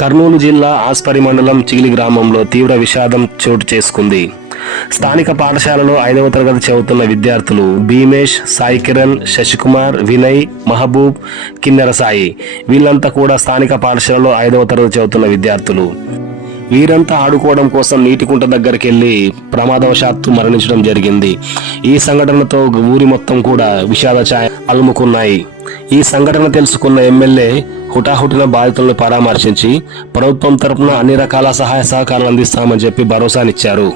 కర్నూలు జిల్లా ఆస్పరి మండలం చిగిలి గ్రామంలో తీవ్ర విషాదం చోటు చేసుకుంది. స్థానిక పాఠశాలలో ఐదవ తరగతి చదువుతున్న విద్యార్థులు భీమేష్ సాయి కిరణ్ శశికుమార్ వినయ్ మహబూబ్ కిన్నెర సాయి వీళ్ళంతా కూడా స్థానిక పాఠశాలలో ఐదవ తరగతి చదువుతున్న విద్యార్థులు. వీరంతా ఆడుకోవడం కోసం నీటికుంట దగ్గరికి వెళ్ళి ప్రమాదవశాత్తు మరణించడం జరిగింది. ఈ సంఘటనతో ఊరి మొత్తం కూడా విషాద ఛాయ అలుముకున్నాయి. ఈ సంఘటన తెలుసుకున్న ఎమ్మెల్యే హుటాహుటిన బాధితులను పరామర్శించి ప్రభుత్వం తరపున అన్ని రకాల సహాయ సహకారాలు అందిస్తామని చెప్పి భరోసానిచ్చారు.